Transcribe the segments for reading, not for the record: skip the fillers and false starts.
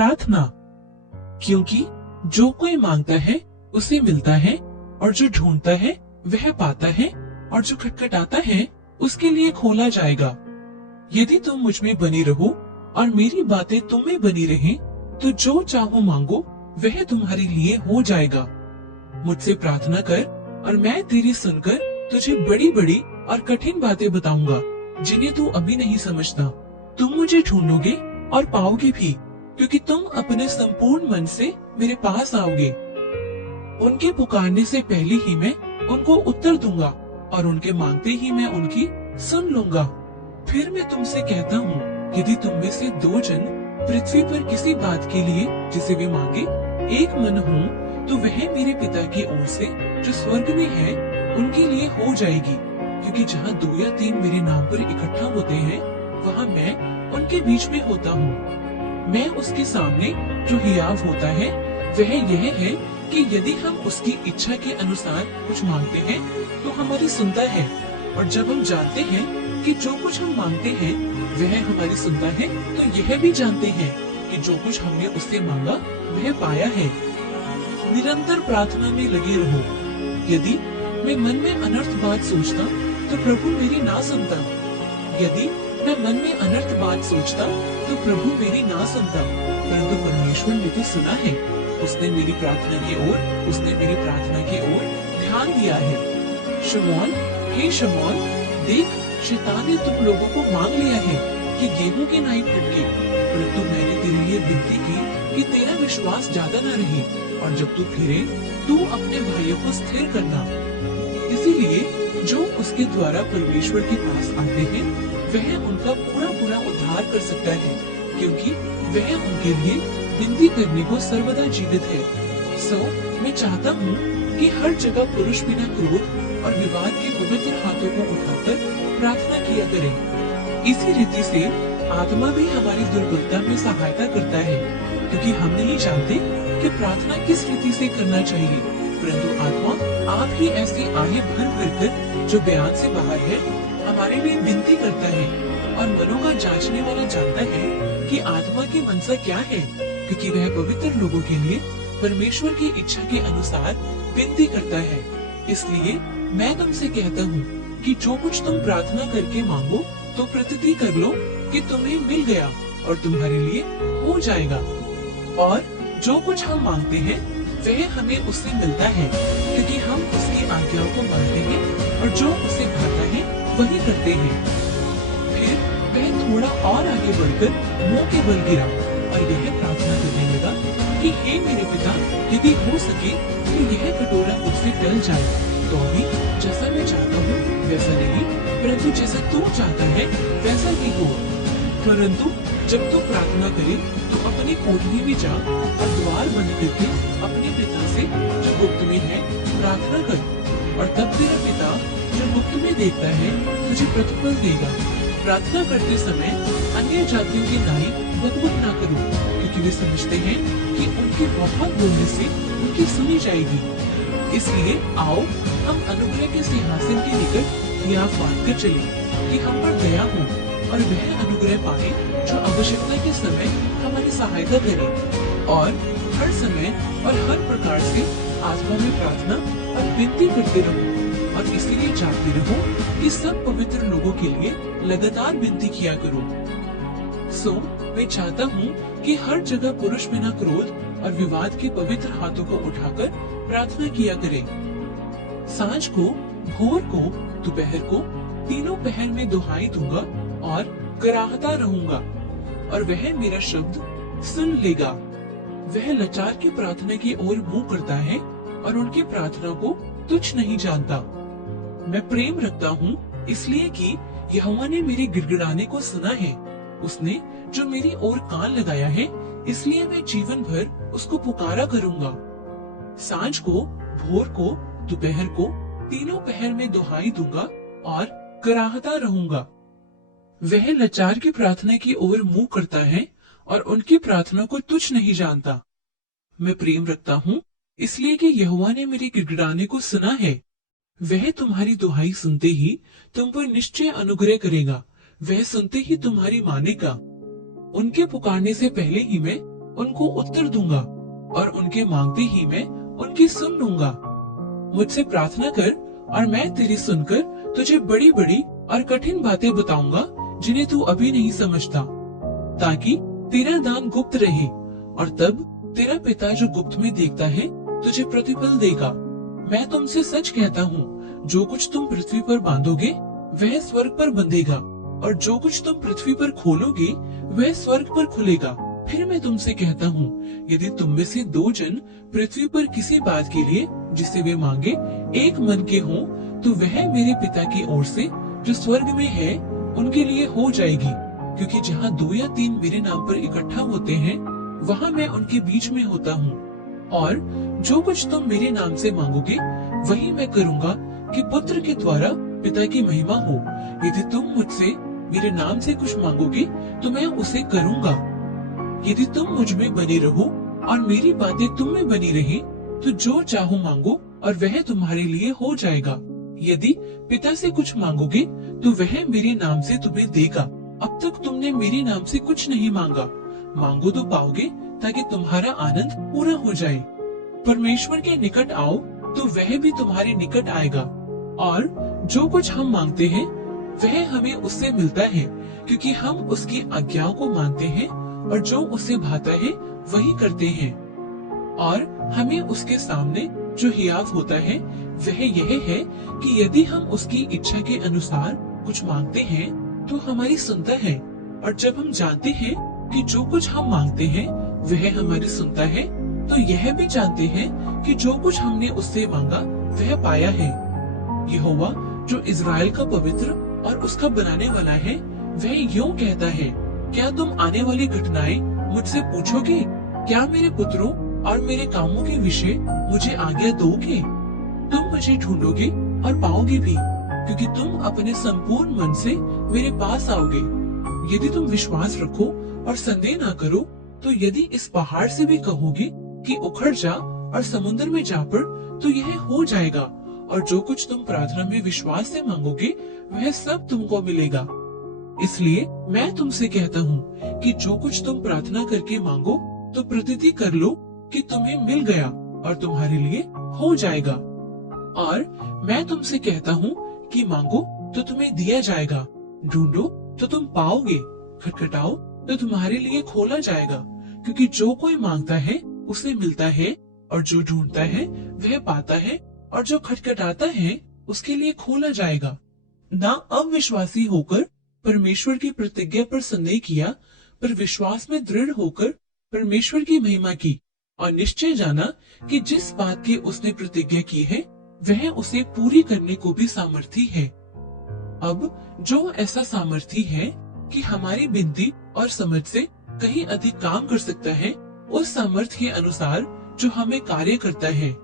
प्रार्थना, क्योंकि जो कोई मांगता है उसे मिलता है, और जो ढूंढता है वह पाता है, और जो खटखटाता है उसके लिए खोला जाएगा। यदि तुम मुझ में बनी रहो और मेरी बातें तुम में बनी रहें, तो जो चाहो मांगो वह तुम्हारे लिए हो जाएगा। मुझसे प्रार्थना कर और मैं तेरी सुनकर तुझे बड़ी बड़ी और कठिन बातें बताऊंगा जिन्हें तू अभी नहीं समझता। तुम मुझे ढूंढोगे और पाओगे भी, क्योंकि तुम अपने संपूर्ण मन से मेरे पास आओगे। उनके पुकारने से पहले ही मैं उनको उत्तर दूंगा, और उनके मांगते ही मैं उनकी सुन लूंगा। फिर मैं तुमसे कहता हूँ, यदि तुम में से 2 जन पृथ्वी पर किसी बात के लिए जिसे वे मांगे एक मन हो, तो वह मेरे पिता की ओर से जो स्वर्ग में है उनके लिए हो जाएगी। क्योंकि जहाँ 2 या 3 मेरे नाम पर इकट्ठा होते हैं, वहाँ मैं उनके बीच में होता हूँ। मैं उसके सामने जो हियाव होता है वह यह है कि यदि हम उसकी इच्छा के अनुसार कुछ मांगते हैं तो हमारी सुनता है, और जब हम जानते हैं कि जो कुछ हम मांगते हैं वह हमारी सुनता है, तो यह भी जानते हैं कि जो कुछ हमने उससे मांगा वह पाया है। निरंतर प्रार्थना में लगे रहो। यदि मैं मन में अनर्थ बात सोचता तो प्रभु मेरी ना सुनता। यदि मैं मन में अनर्थ बात सोचता तो प्रभु मेरी ना सुनता। परंतु परमेश्वर ने तो सुना है, उसने मेरी प्रार्थना की ओर ध्यान दिया है। शमौन, हे शमौन, देख शैतान ने तुम लोगों को मांग लिया है कि गेहूं की नाई फटके, परंतु मैंने तेरे लिए विनती की कि तेरा विश्वास ज्यादा न रहे, और जब तू फिरे तू अपने भाइयों को स्थिर करना। इसीलिए जो उसके द्वारा परमेश्वर के पास आते हैं वह उनका पूरा उद्धार कर सकता है, क्योंकि वह उनके लिए विनती करने को सर्वदा जीवित है। सो मैं चाहता हूँ कि हर जगह पुरुष बिना क्रोध और विवाद के पवित्र हाथों को उठाकर प्रार्थना किया करें। इसी रीति से आत्मा भी हमारी दुर्बलता में सहायता करता है, क्योंकि हम नहीं जानते कि प्रार्थना किस रीति से करना चाहिए, परंतु आत्मा आप ही ऐसी आहें भर कर जो बयान से बाहर है हमारे लिए विनती करता है। और मनों का जांचने वाला जानता है कि आत्मा की मनसा क्या है, क्योंकि वह पवित्र लोगों के लिए परमेश्वर की इच्छा के अनुसार विनती करता है। इसलिए मैं तुमसे कहता हूँ कि जो कुछ तुम प्रार्थना करके मांगो तो प्रतिति कर लो कि तुम्हें मिल गया और तुम्हारे लिए हो जाएगा। और जो कुछ हम मांगते हैं वह हमें उससे मिलता है, क्योंकि हम उसकी आज्ञाओं को मानते हैं और जो उसे भाता है वही करते हैं। फिर वह थोड़ा और आगे बढ़कर मुंह के बल गिरा और यह प्रार्थना करने लगा कि हे मेरे पिता, यदि हो सके तो यह कटोरा मुझसे टल जाए, तो भी जैसा मैं चाहता हूँ वैसा नहीं, परंतु जैसा तू चाहता है वैसा ही हो। परंतु जब तू प्रार्थना करे तो अपनी कोठरी में जा और द्वार बंद करके अपने पिता से जो गुप्त में है प्रार्थना कर, और तब तेरा पिता जो गुप्त में देखता है तुझे प्रतिफल देगा। प्रार्थना करते समय अन्य जातियों की नाई बकबक ना करो, क्योंकि वे समझते हैं कि उनके बहुत बोलने से उनकी सुनी जाएगी। इसलिए आओ हम अनुग्रह के सिंहासन के निकट हियाव बांध कर चले कि हम पर दया हो और वह अनुग्रह पाए जो आवश्यकता के समय हमारी सहायता करे। और हर समय और हर प्रकार से आत्मा में प्रार्थना और विनती करते रहो, और इसीलिए जानते रहो कि सब पवित्र लोगों के लिए लगातार विनती किया करो। सो मैं चाहता हूँ कि हर जगह पुरुष बिना क्रोध और विवाद के पवित्र हाथों को उठाकर प्रार्थना किया करें। सांझ को, भोर को, दोपहर को, तीनों पहर में दुहाई दूंगा और कराहता रहूंगा, और वह मेरा शब्द सुन लेगा। वह लाचार की प्रार्थना की ओर मुंह करता है और उनकी प्रार्थना को तुच्छ नहीं जानता। मैं प्रेम रखता हूँ इसलिए कि यहोवा ने मेरे गिड़गिड़ाने को सुना है। उसने जो मेरी ओर कान लगाया है, इसलिए मैं जीवन भर उसको पुकारा करूंगा। सांझ को, भोर को, दोपहर को, तीनों पहर में दुहाई दूंगा और कराहता रहूंगा। वह लाचार की प्रार्थना की ओर मुंह करता है और उनकी प्रार्थना को तुच्छ नहीं जानता। मैं प्रेम रखता हूँ इसलिए कि यहोवा ने मेरे गिड़गिड़ाने को सुना है। वह तुम्हारी दुहाई सुनते ही तुम पर निश्चय अनुग्रह करेगा। वह सुनते ही तुम्हारी मानेगा। उनके पुकारने से पहले ही मैं उनको उत्तर दूंगा और उनके मांगते ही मैं उनकी सुन लूंगा। मुझसे प्रार्थना कर और मैं तेरी सुनकर तुझे बड़ी बड़ी और कठिन बातें बताऊंगा जिन्हें तू अभी नहीं समझता, ताकि तेरा दान गुप्त रहे और तब तेरा पिता जो गुप्त में देखता है तुझे प्रतिफल देगा। मैं तुमसे सच कहता हूँ, जो कुछ तुम पृथ्वी पर बांधोगे वह स्वर्ग पर बंधेगा, और जो कुछ तुम पृथ्वी पर खोलोगे वह स्वर्ग पर खुलेगा। फिर मैं तुमसे कहता हूँ, यदि तुम में से 2 जन पृथ्वी पर किसी बात के लिए जिसे वे मांगे एक मन के हों, तो वह मेरे पिता की ओर से जो स्वर्ग में है उनके लिए हो जाएगी। क्योंकि जहाँ 2 या 3 मेरे नाम पर इकट्ठा होते हैं, वहाँ मैं उनके बीच में होता हूँ। और जो कुछ तुम मेरे नाम से मांगोगे वही मैं करूँगा, कि पुत्र के द्वारा पिता की महिमा हो। यदि तुम मुझसे मेरे नाम से कुछ मांगोगे तो मैं उसे करूँगा। यदि तुम मुझ में बने रहो और मेरी बातें तुम में बनी रहे, तो जो चाहो मांगो और वह तुम्हारे लिए हो जाएगा। यदि पिता से कुछ मांगोगे तो वह मेरे नाम से तुम्हें देगा। अब तक तुमने मेरे नाम से कुछ नहीं मांगा, मांगो तो पाओगे, ताकि तुम्हारा आनंद पूरा हो जाए। परमेश्वर के निकट आओ तो वह भी तुम्हारे निकट आएगा। और जो कुछ हम मांगते हैं वह हमें उससे मिलता है, क्योंकि हम उसकी आज्ञाओं को मानते हैं और जो उसे भाता है वही करते हैं। और हमें उसके सामने जो हियाव होता है वह यह है कि यदि हम उसकी इच्छा के अनुसार कुछ मांगते हैं तो हमारी सुनता है। और जब हम जानते हैं कि जो कुछ हम मांगते हैं वह हमारी सुनता है, तो यह भी जानते हैं कि जो कुछ हमने उससे मांगा वह पाया है। यहोवा जो इज़राइल का पवित्र और उसका बनाने वाला है, वह यूं कहता है, क्या तुम आने वाली घटनाएं मुझसे पूछोगे? क्या मेरे पुत्रों और मेरे कामों के विषय मुझे आज्ञा दोगे? तुम मुझे ढूंढोगे और पाओगे भी, क्योंकि तुम अपने संपूर्ण मन से मेरे पास आओगे। यदि तुम विश्वास रखो और संदेह ना करो, तो यदि इस पहाड़ से भी कहोगे कि उखड़ जा और समुद्र में जा पड़, तो यह हो जाएगा। और जो कुछ तुम प्रार्थना में विश्वास से मांगोगे वह सब तुमको मिलेगा। इसलिए मैं तुमसे कहता हूँ कि जो कुछ तुम प्रार्थना करके मांगो तो प्रतिति कर लो कि तुम्हें मिल गया और तुम्हारे लिए हो जाएगा। और मैं तुमसे कहता हूँ कि मांगो तो तुम्हें दिया जाएगा, ढूंढो तो तुम पाओगे, खटखटाओ तो तुम्हारे लिए खोला जाएगा। क्योंकि जो कोई मांगता है उसे मिलता है, और जो ढूंढता है वह पाता है, और जो खटखटाता है उसके लिए खोला जाएगा। ना अविश्वासी होकर परमेश्वर की प्रतिज्ञा पर संदेह किया, पर विश्वास में दृढ़ होकर परमेश्वर की महिमा की, और निश्चय जाना कि जिस बात की उसने प्रतिज्ञा की है वह उसे पूरी करने को भी सामर्थी है। अब जो ऐसा सामर्थी है कि हमारी विनती और समझ से कहीं अधिक काम कर सकता है, उस सामर्थ्य के अनुसार जो हमें कार्य करता है।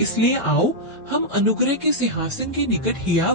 इसलिए आओ हम अनुग्रह के सिंहासन के निकट हियाव